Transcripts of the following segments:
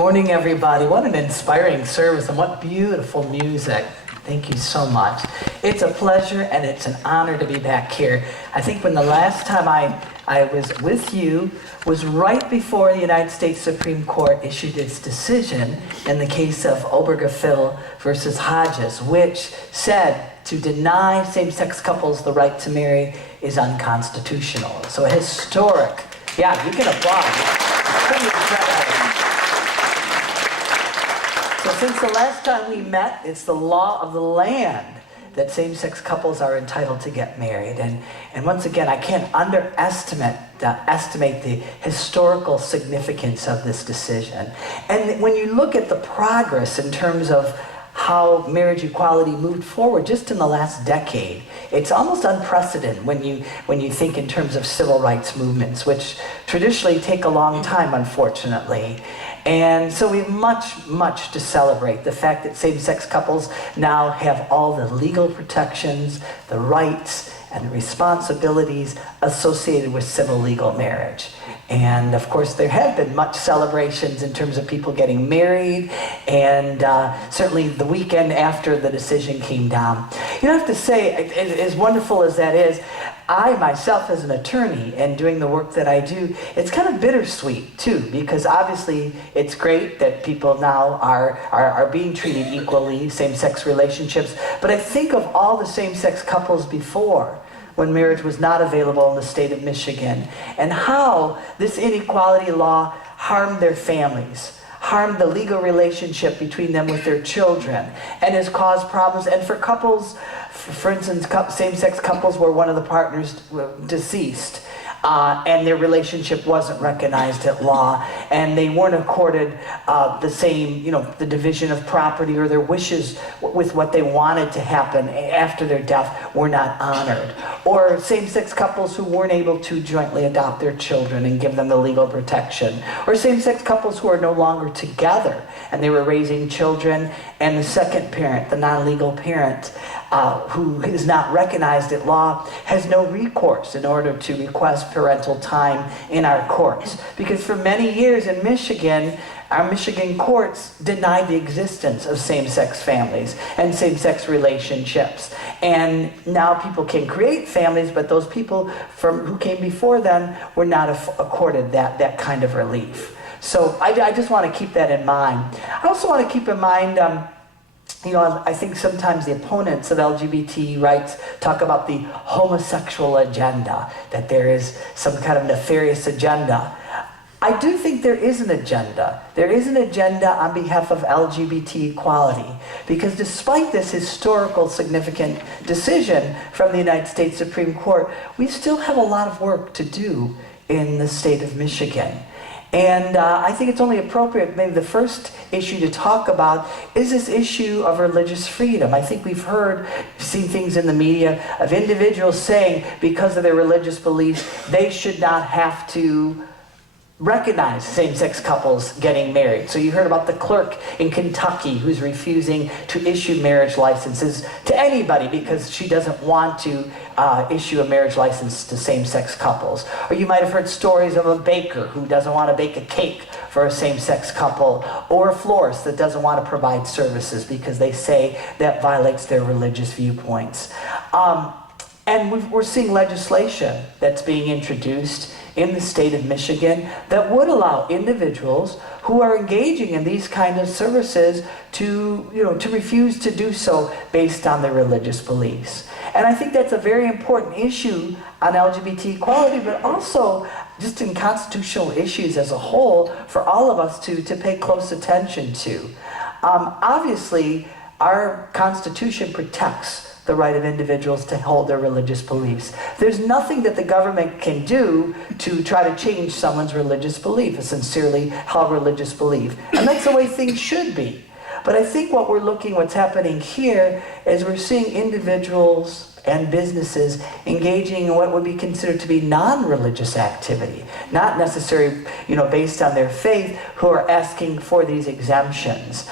morning, everybody. What an inspiring service and what beautiful music. Thank you so much. It's a pleasure and it's an honor to be back here. I think when the last time I was with you was right before the United States Supreme Court issued its decision in the case of Obergefell versus Hodges, which said to deny same-sex couples the right to marry is unconstitutional. So a historic, yeah, you can applaud. Pretty incredible. So since the last time we met, it's the law of the land that same-sex couples are entitled to get married. And once again, I can't underestimate the historical significance of this decision. And when you look at the progress in terms of how marriage equality moved forward just in the last decade, it's almost unprecedented when you think in terms of civil rights movements, which traditionally take a long time, unfortunately. And so we have much to celebrate. The fact that same-sex couples now have all the legal protections, the rights, and the responsibilities associated with civil legal marriage. And of course, there have been much celebrations in terms of people getting married, and certainly the weekend after the decision came down. You have to say, as wonderful as that is, I myself as an attorney and doing the work that I do, it's kind of bittersweet too, because obviously it's great that people now are being treated equally, same-sex relationships, but I think of all the same-sex couples before, when marriage was not available in the state of Michigan, and how this inequality law harmed their families, harmed the legal relationship between them with their children, and has caused problems. And for couples, for instance, same-sex couples where one of the partners deceased, and their relationship wasn't recognized at law, and they weren't accorded the same, the division of property, or their wishes with what they wanted to happen after their death were not honored. Or same-sex couples who weren't able to jointly adopt their children and give them the legal protection. Or same-sex couples who are no longer together and they were raising children, and the second parent, the non-legal parent, who is not recognized at law, has no recourse in order to request parental time in our courts. Because for many years in Michigan, our Michigan courts denied the existence of same-sex families and same-sex relationships. And now people can create families, but those people who came before them were not accorded that kind of relief. So I just want to keep that in mind. I also want to keep in mind, I think sometimes the opponents of LGBT rights talk about the homosexual agenda, that there is some kind of nefarious agenda. I do think there is an agenda. There is an agenda on behalf of LGBT equality, because despite this historical significant decision from the United States Supreme Court, we still have a lot of work to do in the state of Michigan. And I think it's only appropriate, maybe the first issue to talk about is this issue of religious freedom. I think we've seen things in the media of individuals saying because of their religious beliefs, they should not have to recognize same-sex couples getting married. So you heard about the clerk in Kentucky who's refusing to issue marriage licenses to anybody because she doesn't want to issue a marriage license to same-sex couples. Or you might have heard stories of a baker who doesn't want to bake a cake for a same-sex couple, or a florist that doesn't want to provide services because they say that violates their religious viewpoints. And we're seeing legislation that's being introduced in the state of Michigan that would allow individuals who are engaging in these kind of services to refuse to do so based on their religious beliefs. And I think that's a very important issue on LGBT equality, but also just in constitutional issues as a whole for all of us to pay close attention to. Obviously, our Constitution protects the right of individuals to hold their religious beliefs. There's nothing that the government can do to try to change someone's religious belief, a sincerely held religious belief. And that's the way things should be. But I think what's happening here is we're seeing individuals and businesses engaging in what would be considered to be non-religious activity, not necessarily, based on their faith, who are asking for these exemptions.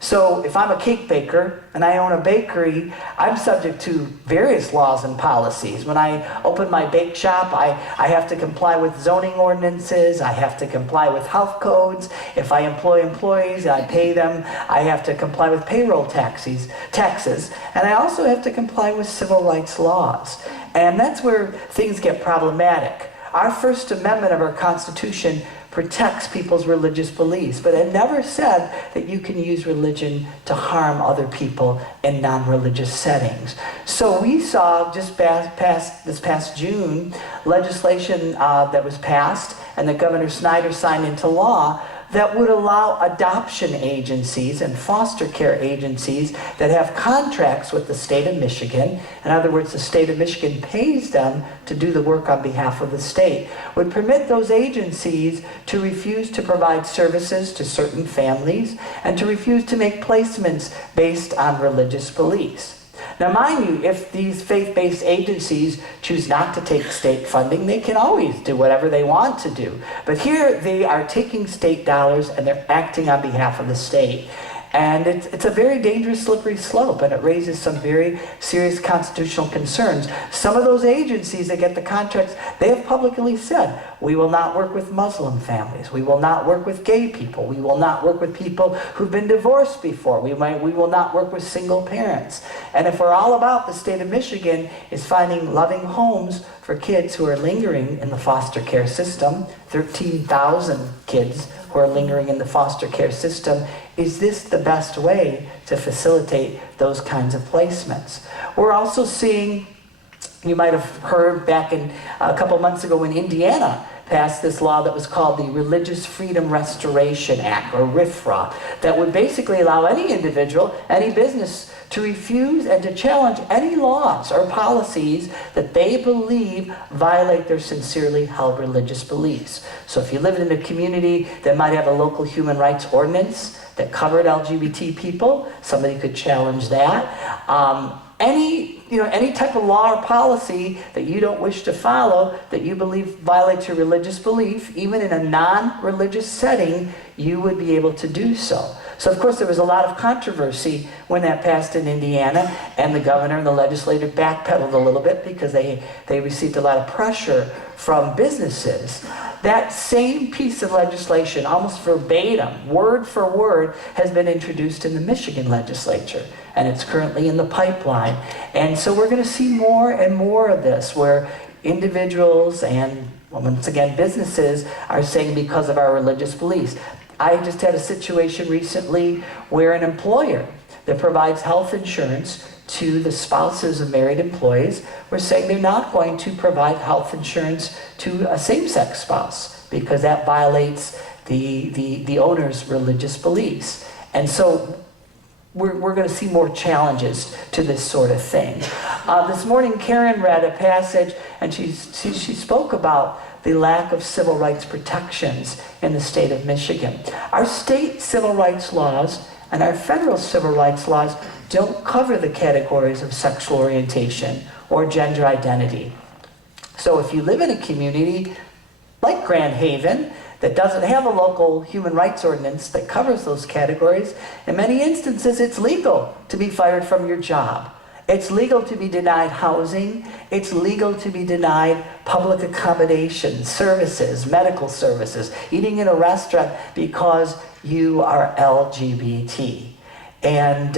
So if I'm a cake baker and I own a bakery, I'm subject to various laws and policies. When I open my bake shop, I have to comply with zoning ordinances, I have to comply with health codes. If I employ employees and I pay them, I have to comply with payroll taxes, and I also have to comply with civil rights laws. And that's where things get problematic. Our First Amendment of our Constitution protects people's religious beliefs, but it never said that you can use religion to harm other people in non-religious settings. So we saw just this past June legislation that was passed and that Governor Snyder signed into law that would allow adoption agencies and foster care agencies that have contracts with the state of Michigan, in other words, the state of Michigan pays them to do the work on behalf of the state, would permit those agencies to refuse to provide services to certain families and to refuse to make placements based on religious beliefs. Now, mind you, if these faith-based agencies choose not to take state funding, they can always do whatever they want to do. But here they are taking state dollars and they're acting on behalf of the state. And it's a very dangerous, slippery slope, and it raises some very serious constitutional concerns. Some of those agencies that get the contracts, they have publicly said, we will not work with Muslim families, we will not work with gay people, we will not work with people who've been divorced before, we will not work with single parents. And if we're all about the state of Michigan is finding loving homes for kids who are lingering in the foster care system, 13,000 kids who are lingering in the foster care system, is this the best way to facilitate those kinds of placements? We're also seeing, you might have heard back in a couple months ago when Indiana passed this law that was called the Religious Freedom Restoration Act, or RFRA, that would basically allow any individual, any business, to refuse and to challenge any laws or policies that they believe violate their sincerely held religious beliefs. So if you live in a community that might have a local human rights ordinance that covered LGBT people, somebody could challenge that. Any type of law or policy that you don't wish to follow, that you believe violates your religious belief, even in a non-religious setting, you would be able to do so. So of course there was a lot of controversy when that passed in Indiana, and the governor and the legislature backpedaled a little bit because they received a lot of pressure from businesses. That same piece of legislation, almost verbatim, word for word, has been introduced in the Michigan legislature, and it's currently in the pipeline. And so we're going to see more and more of this, where individuals and, once again, businesses are saying because of our religious beliefs. I just had a situation recently where an employer that provides health insurance to the spouses of married employees were saying they're not going to provide health insurance to a same-sex spouse because that violates the owner's religious beliefs. And so we're going to see more challenges to this sort of thing. This morning Karen read a passage and she spoke about the lack of civil rights protections in the state of Michigan. Our state civil rights laws and our federal civil rights laws don't cover the categories of sexual orientation or gender identity. So if you live in a community like Grand Haven that doesn't have a local human rights ordinance that covers those categories, in many instances it's legal to be fired from your job. It's legal to be denied housing. It's legal to be denied public accommodations, services, medical services, eating in a restaurant because you are LGBT. And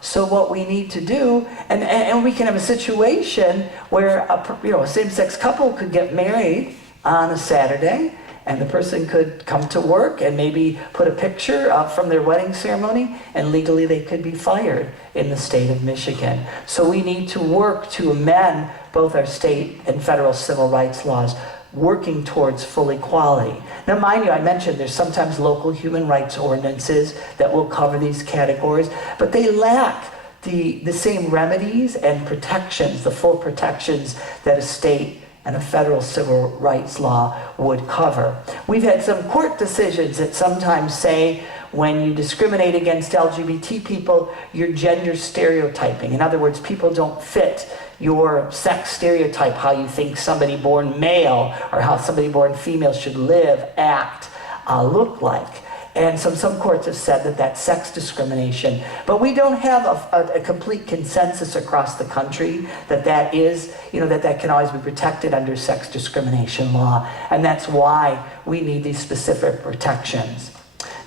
so what we need to do, and we can have a situation where a same-sex couple could get married on a Saturday, and the person could come to work and maybe put a picture from their wedding ceremony, and legally they could be fired in the state of Michigan. So we need to work to amend both our state and federal civil rights laws, working towards full equality. Now mind you, I mentioned there's sometimes local human rights ordinances that will cover these categories, but they lack the same remedies and protections, the full protections that a state and a federal civil rights law would cover. We've had some court decisions that sometimes say when you discriminate against LGBT people, you're gender stereotyping. In other words, people don't fit your sex stereotype, how you think somebody born male or how somebody born female should live, act, look like. And some courts have said that that's sex discrimination. But we don't have a complete consensus across the country that that is, that can always be protected under sex discrimination law. And that's why we need these specific protections.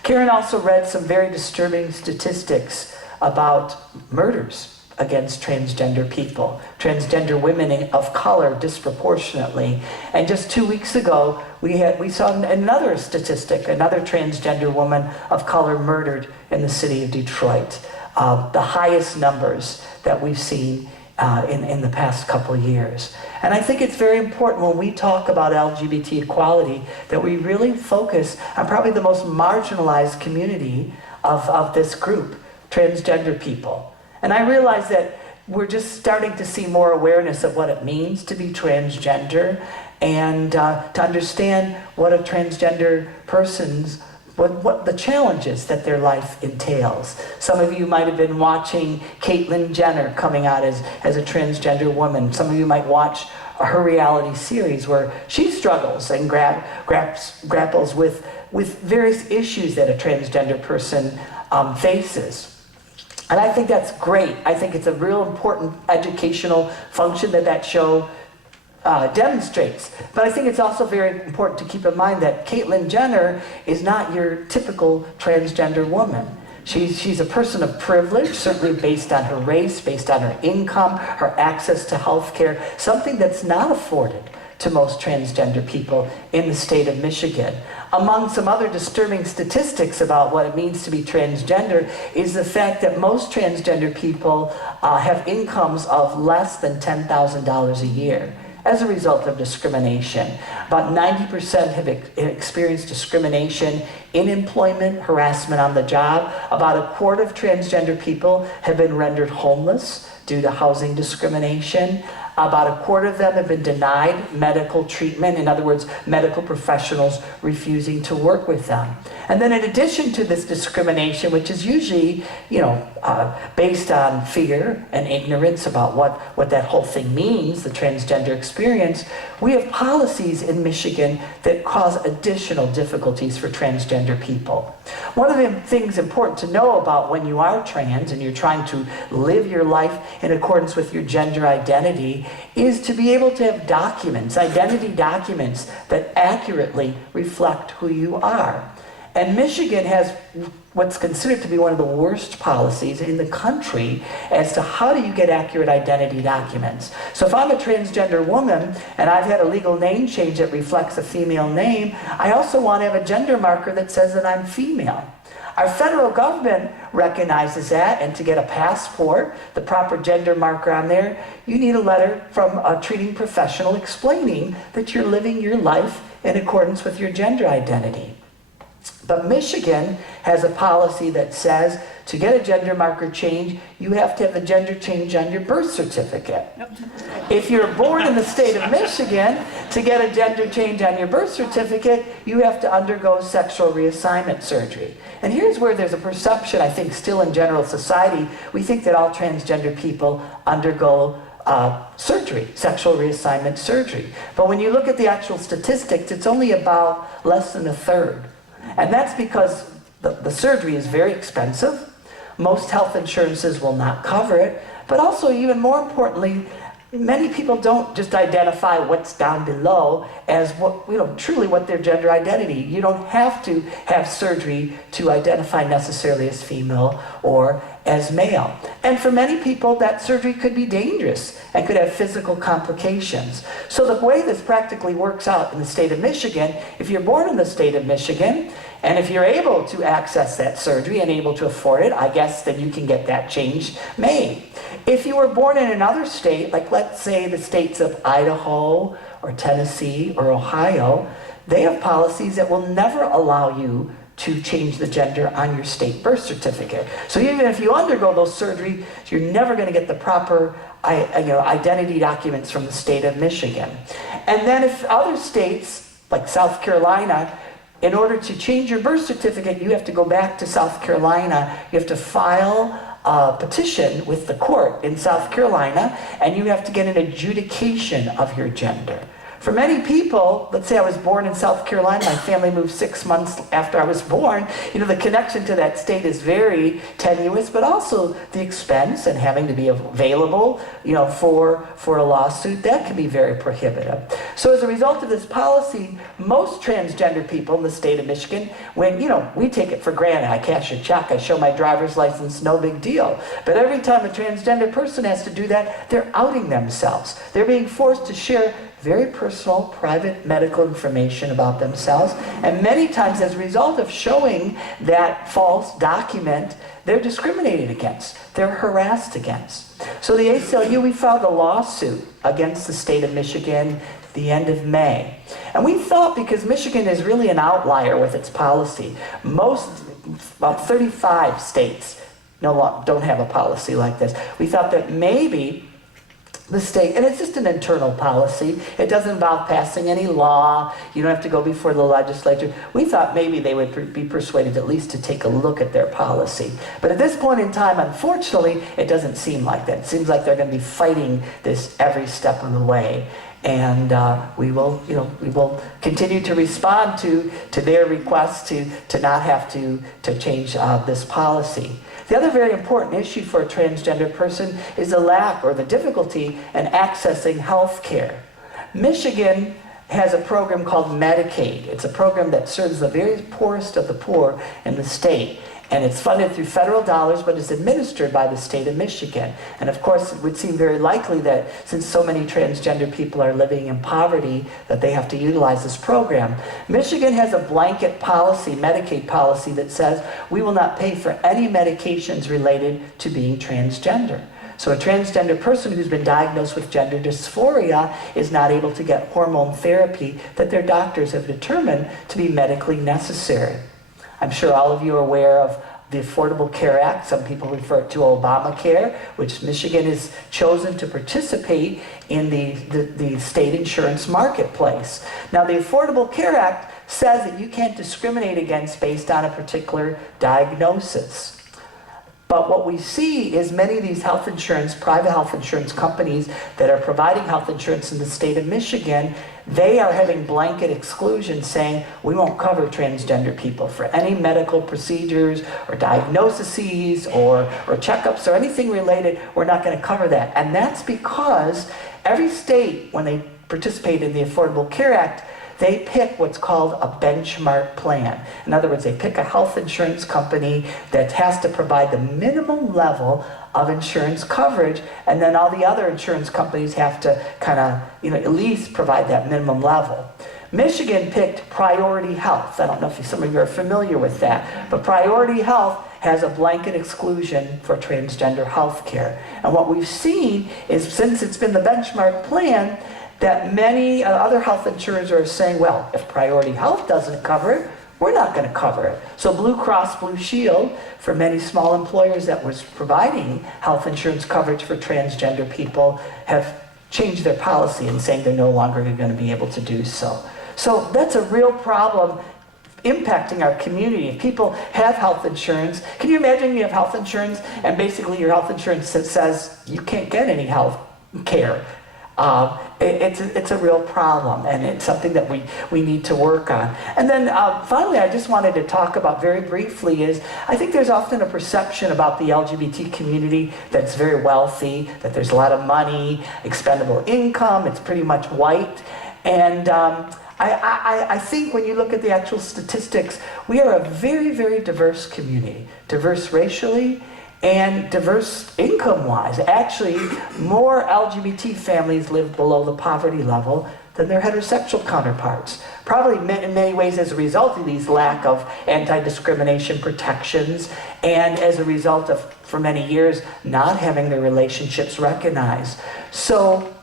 Karen also read some very disturbing statistics about murders against transgender people, transgender women of color disproportionately. And just 2 weeks ago, we saw another statistic, another transgender woman of color murdered in the city of Detroit. The highest numbers that we've seen in the past couple years. And I think it's very important when we talk about LGBT equality that we really focus on probably the most marginalized community of this group, transgender people. And I realize that we're just starting to see more awareness of what it means to be transgender and to understand what a transgender person's, what the challenges that their life entails. Some of you might have been watching Caitlyn Jenner coming out as a transgender woman. Some of you might watch her reality series where she struggles and grapples with various issues that a transgender person faces. And I think that's great. I think it's a real important educational function that show demonstrates. But I think it's also very important to keep in mind that Caitlyn Jenner is not your typical transgender woman. She's a person of privilege, certainly based on her race, based on her income, her access to health care, something that's not afforded to most transgender people in the state of Michigan. Among some other disturbing statistics about what it means to be transgender is the fact that most transgender people have incomes of less than $10,000 a year as a result of discrimination. About 90% have experienced discrimination in employment, harassment on the job. About a quarter of transgender people have been rendered homeless due to housing discrimination. About a quarter of them have been denied medical treatment. In other words, medical professionals refusing to work with them. And then in addition to this discrimination, which is usually, based on fear and ignorance about what that whole thing means, the transgender experience, we have policies in Michigan that cause additional difficulties for transgender people. One of the things important to know about when you are trans and you're trying to live your life in accordance with your gender identity is to be able to have documents, identity documents that accurately reflect who you are. And Michigan has what's considered to be one of the worst policies in the country as to how do you get accurate identity documents. So if I'm a transgender woman and I've had a legal name change that reflects a female name, I also want to have a gender marker that says that I'm female. Our federal government recognizes that, and to get a passport, the proper gender marker on there, you need a letter from a treating professional explaining that you're living your life in accordance with your gender identity. But Michigan has a policy that says to get a gender marker change, you have to have a gender change on your birth certificate. If you're born in the state of Michigan, to get a gender change on your birth certificate, you have to undergo sexual reassignment surgery. And here's where there's a perception, I think, still in general society, we think that all transgender people undergo surgery, sexual reassignment surgery. But when you look at the actual statistics, it's only about less than a third. And that's because the surgery is very expensive. Most health insurances will not cover it. But also, even more importantly, many people don't just identify what's down below as truly what their gender identity. You don't have to have surgery to identify necessarily as female or as male. And for many people, that surgery could be dangerous and could have physical complications. So the way this practically works out in the state of Michigan, if you're born in the state of Michigan, and if you're able to access that surgery and able to afford it, I guess then you can get that change made. If you were born in another state, like let's say the states of Idaho or Tennessee or Ohio, they have policies that will never allow you to change the gender on your state birth certificate. So even if you undergo those surgeries, you're never going to get the proper identity documents from the state of Michigan. And then if other states, like South Carolina, in order to change your birth certificate, you have to go back to South Carolina. You have to file a petition with the court in South Carolina, and you have to get an adjudication of your gender. For many people, let's say I was born in South Carolina, my family moved 6 months after I was born, the connection to that state is very tenuous, but also the expense and having to be available, for a lawsuit, that can be very prohibitive. So as a result of this policy, most transgender people in the state of Michigan, when, we take it for granted, I cash a check, I show my driver's license, no big deal. But every time a transgender person has to do that, they're outing themselves. They're being forced to share very personal, private medical information about themselves. And many times, as a result of showing that false document, they're discriminated against. They're harassed against. So the ACLU, we filed a lawsuit against the state of Michigan at the end of May. And we thought, because Michigan is really an outlier with its policy, about 35 states don't have a policy like this. We thought that maybe the state, and it's just an internal policy. It doesn't involve passing any law. You don't have to go before the legislature. We thought maybe they would be persuaded at least to take a look at their policy. But at this point in time, unfortunately, it doesn't seem like that. It seems like they're going to be fighting this every step of the way. And we will continue to respond to their requests to not have to change this policy. The other very important issue for a transgender person is the lack or the difficulty in accessing health care. Michigan has a program called Medicaid. It's a program that serves the very poorest of the poor in the state. And it's funded through federal dollars, but it's administered by the state of Michigan. And of course, it would seem very likely that since so many transgender people are living in poverty, that they have to utilize this program. Michigan has a blanket policy, Medicaid policy, that says we will not pay for any medications related to being transgender. So a transgender person who's been diagnosed with gender dysphoria is not able to get hormone therapy that their doctors have determined to be medically necessary. I'm sure all of you are aware of the Affordable Care Act. Some people refer to Obamacare, which Michigan has chosen to participate in the state insurance marketplace. Now, the Affordable Care Act says that you can't discriminate against based on a particular diagnosis. But what we see is many of these private health insurance companies that are providing health insurance in the state of Michigan, they are having blanket exclusions saying we won't cover transgender people for any medical procedures or diagnoses or checkups or anything related. We're not going to cover that. And that's because every state, when they participate in the Affordable Care Act, they pick what's called a benchmark plan. In other words, they pick a health insurance company that has to provide the minimum level of insurance coverage, and then all the other insurance companies have to at least provide that minimum level. Michigan picked Priority Health. I don't know if some of you are familiar with that, but Priority Health has a blanket exclusion for transgender health care. And what we've seen is, since it's been the benchmark plan, that many other health insurers are saying, well, if Priority Health doesn't cover it, we're not going to cover it. So Blue Cross Blue Shield, for many small employers that was providing health insurance coverage for transgender people, have changed their policy and saying they're no longer going to be able to do so. So that's a real problem impacting our community. If people have health insurance, can you imagine you have health insurance and basically your health insurance says you can't get any health care? It's a real problem, and it's something that we need to work on. And then finally, I just wanted to talk about very briefly is, I think there's often a perception about the LGBT community that it's very wealthy, that there's a lot of money, expendable income, it's pretty much white. And I think when you look at the actual statistics, we are a very, very diverse community, diverse racially, and diverse income-wise. Actually, more LGBT families live below the poverty level than their heterosexual counterparts. Probably in many ways as a result of these lack of anti-discrimination protections, and as a result of, for many years, not having their relationships recognized. So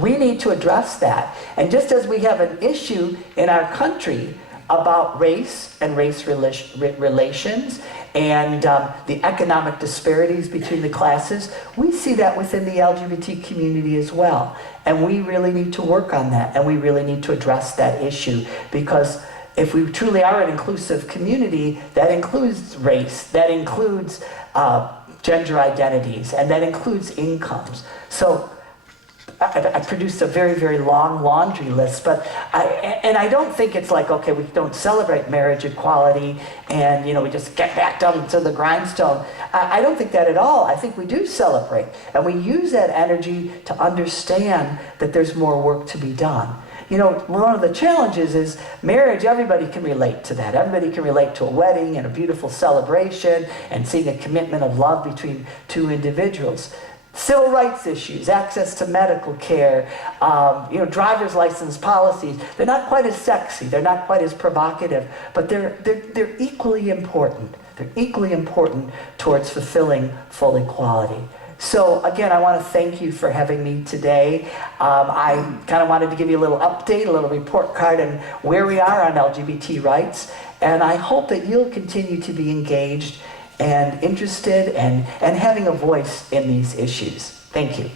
we need to address that. And just as we have an issue in our country about race and race relations and the economic disparities between the classes. We see that within the LGBT community as well. And we really need to work on that, and we really need to address that issue, because if we truly are an inclusive community, that includes race, that includes gender identities, and that includes incomes. So I produced a very, very long laundry list, but I don't think it's like, okay, we don't celebrate marriage equality and, we just get back down to the grindstone. I don't think that at all. I think we do celebrate, and we use that energy to understand that there's more work to be done. One of the challenges is marriage. Everybody can relate to that. Everybody can relate to a wedding and a beautiful celebration and seeing a commitment of love between two individuals. Civil rights issues, access to medical care, driver's license policies, they're not quite as sexy, they're not quite as provocative, but they're equally important. They're equally important towards fulfilling full equality. So again, I want to thank you for having me today. I kind of wanted to give you a little update, a little report card on where we are on LGBT rights, and I hope that you'll continue to be engaged and interested and having a voice in these issues. Thank you.